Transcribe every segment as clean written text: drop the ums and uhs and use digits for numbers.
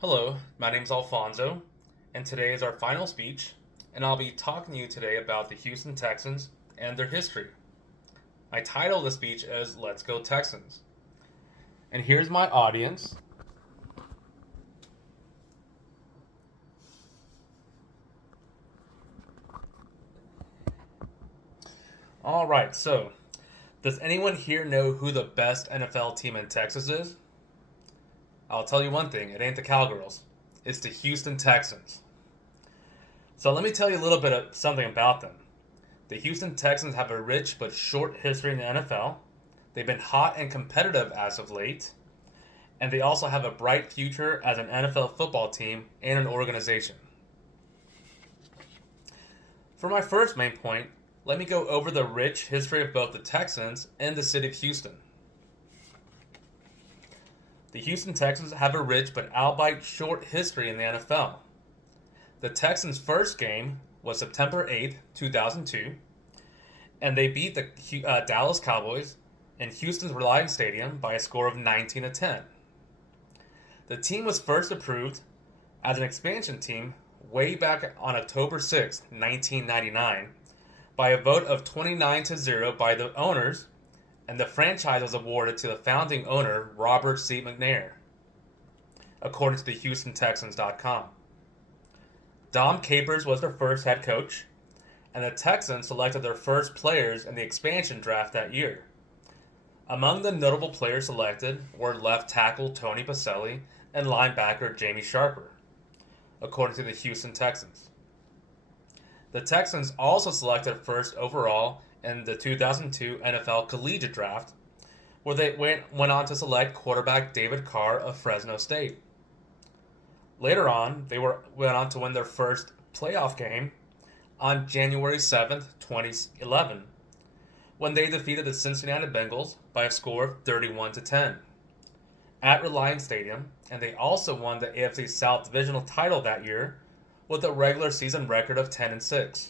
Hello, my name is Alfonso, and today is our final speech, and I'll be talking to you today about the Houston Texans and their history. My title of the speech is Let's Go Texans. And here's my audience. Alright, so does anyone here know who the best NFL team in Texas is? I'll tell you one thing, it ain't the Cowgirls. It's the Houston Texans. So let me tell you a little bit of something about them. The Houston Texans have a rich but short history in the NFL. They've been hot and competitive as of late, and they also have a bright future as an NFL football team and an organization. For my first main point, let me go over the rich history of both the Texans and the city of Houston. The Houston Texans have a rich but albeit short history in the NFL. The Texans' first game was September 8th, 2002, and they beat the Dallas Cowboys in Houston's Reliance Stadium by a score of 19-10. The team was first approved as an expansion team way back on October 6, 1999, by a vote of 29-0 by the owners, and the franchise was awarded to the founding owner, Robert C. McNair, according to the HoustonTexans.com. Dom Capers was their first head coach, and the Texans selected their first players in the expansion draft that year. Among the notable players selected were left tackle Tony Pacelli and linebacker Jamie Sharper, according to the Houston Texans. The Texans also selected first overall in the 2002 NFL Collegiate Draft, where they went on to select quarterback David Carr of Fresno State. Later on, they went on to win their first playoff game on January 7th, 2011, when they defeated the Cincinnati Bengals by a score of 31-10 at Reliance Stadium, and they also won the AFC South Divisional title that year with a regular season record of 10-6,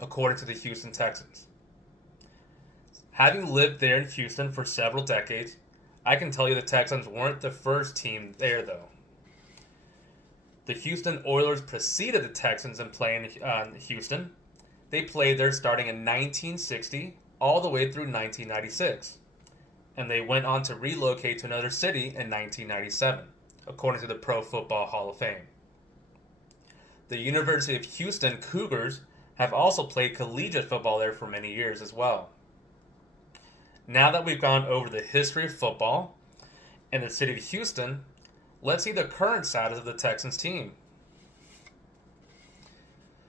according to the Houston Texans. Having lived there in Houston for several decades, I can tell you the Texans weren't the first team there, though. The Houston Oilers preceded the Texans in playing Houston. They played there starting in 1960 all the way through 1996, and they went on to relocate to another city in 1997, according to the Pro Football Hall of Fame. The University of Houston Cougars have also played collegiate football there for many years as well. Now that we've gone over the history of football in the city of Houston, let's see the current status of the Texans team.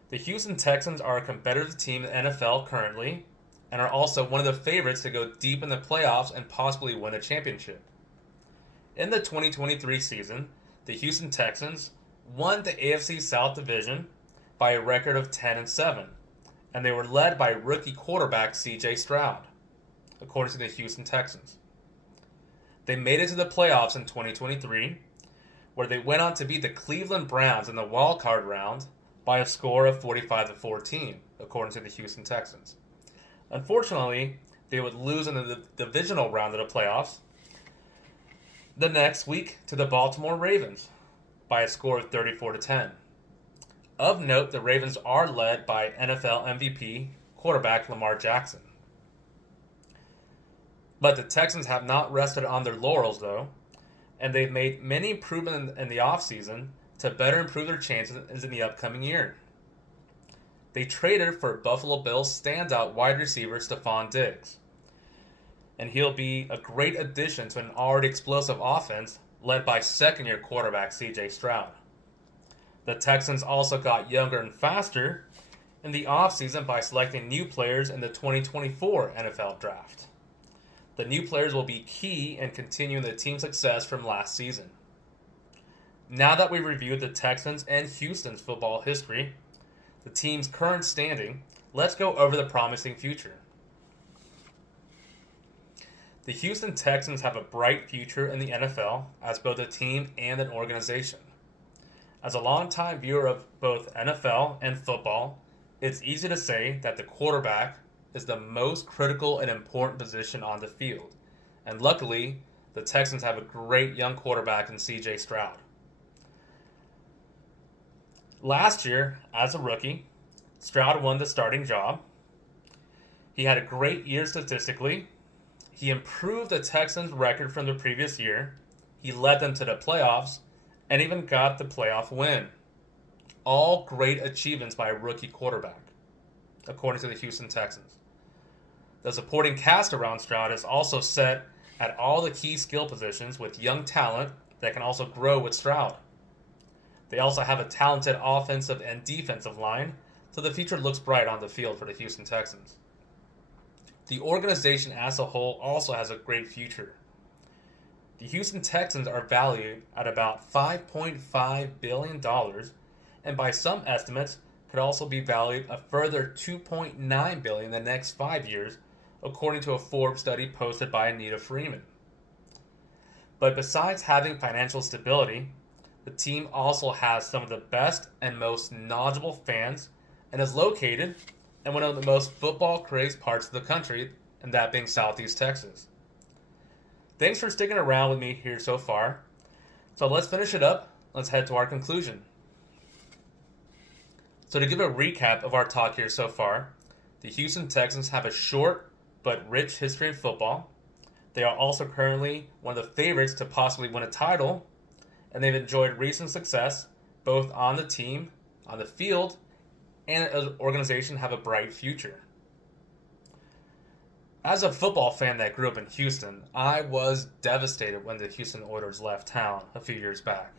The Houston Texans are a competitive team in the NFL currently and are also one of the favorites to go deep in the playoffs and possibly win a championship. In the 2023 season, the Houston Texans won the AFC South Division by a record of 10-7, and they were led by rookie quarterback C.J. Stroud, according to the Houston Texans. They made it to the playoffs in 2023, where they went on to beat the Cleveland Browns in the wildcard round by a score of 45-14, according to the Houston Texans. Unfortunately, they would lose in the divisional round of the playoffs the next week to the Baltimore Ravens by a score of 34-10. Of note, the Ravens are led by NFL MVP quarterback Lamar Jackson. But the Texans have not rested on their laurels, though, and they've made many improvements in the offseason to better improve their chances in the upcoming year. They traded for Buffalo Bills standout wide receiver Stephon Diggs, and he'll be a great addition to an already explosive offense led by second-year quarterback C.J. Stroud. The Texans also got younger and faster in the offseason by selecting new players in the 2024 NFL Draft. The new players will be key in continuing the team's success from last season. Now that we've reviewed the Texans and Houston's football history, the team's current standing, let's go over the promising future. The Houston Texans have a bright future in the NFL as both a team and an organization. As a longtime viewer of both NFL and football, it's easy to say that the quarterback is the most critical and important position on the field. And luckily, the Texans have a great young quarterback in C.J. Stroud. Last year, as a rookie, Stroud won the starting job. He had a great year statistically. He improved the Texans' record from the previous year. He led them to the playoffs and even got the playoff win. All great achievements by a rookie quarterback, according to the Houston Texans. The supporting cast around Stroud is also set at all the key skill positions with young talent that can also grow with Stroud. They also have a talented offensive and defensive line, so the future looks bright on the field for the Houston Texans. The organization as a whole also has a great future. The Houston Texans are valued at about $5.5 billion, and by some estimates, could also be valued a further $2.9 billion in the next 5 years, according to a Forbes study posted by Anita Freeman. But besides having financial stability, the team also has some of the best and most knowledgeable fans and is located in one of the most football-crazed parts of the country, and that being Southeast Texas. Thanks for sticking around with me here so far. So let's finish it up. Let's head to our conclusion. So to give a recap of our talk here so far, the Houston Texans have a short but rich history in football. They are also currently one of the favorites to possibly win a title, and they've enjoyed recent success both on the team, on the field, and as an organization have a bright future. As a football fan that grew up in Houston, I was devastated when the Houston Oilers left town a few years back.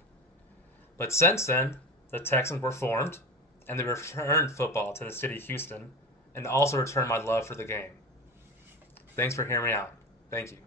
But since then, the Texans were formed, and they returned football to the city of Houston, and also returned my love for the game. Thanks for hearing me out. Thank you.